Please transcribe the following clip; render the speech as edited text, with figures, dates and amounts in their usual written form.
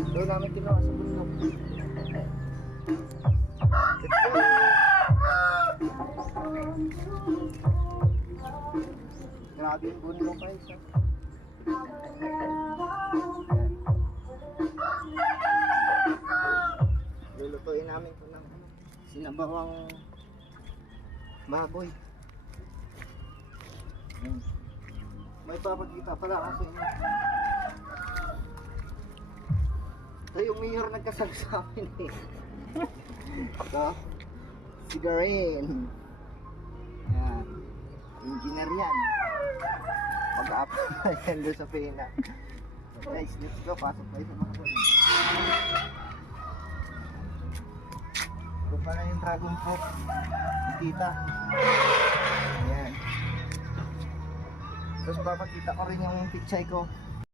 Doon namin kinuha sa bundok. Let's go! Grabe yung bundok guys. Lulutuin namin ito ng sinabawang baboy. May papagkita pala kasi ito yung mayor nagkasal sa amin eh. Ito si Garin. Yan, engineer yan. Pag-apply yan doon sa pena. Guys, let's go, pasok tayo sa mga doon. Ito pala yung dragon fruit. Kita. Ayan. Tapos papakita ko rin yung pichay ko.